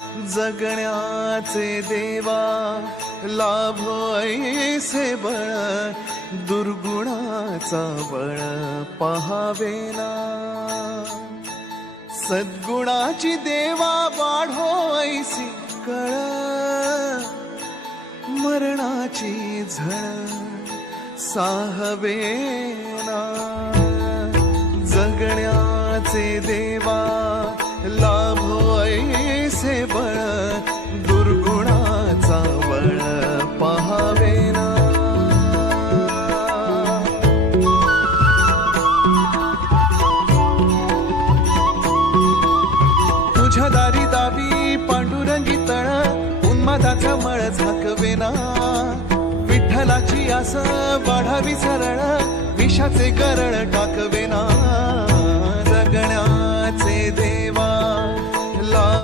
जगण्याचे देवा लाभो ऐसे बळ, दुर्गुणाचा बळ पहावेना. सद्गुणाची देवा वाढो ऐसी कळ, मरणाची झळ साहवेना. जगण्याचे देवा लाभो ऐसे बळ, दुर्गुणाचा बळ पहावेना. तुझ्या दारी दावी पांडुरंगी तळ, उन्मादाचा मळ झाकवेना. विठ्ठलाची आस वाढावी सरळ, विषाचे गरळ टाकवेना. जगण्या